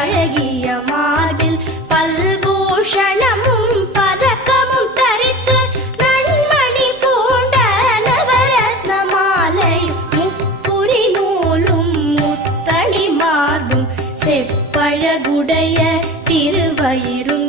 அழகிய மார்பில் பல்பூஷணமும் பதக்கமும் தரித்து நன்மணி பூண்ட நவரத்ன மாலை முப்புரி நூலும் முத்தணி மார்பும் செப்பழகுடைய திருவயிரும்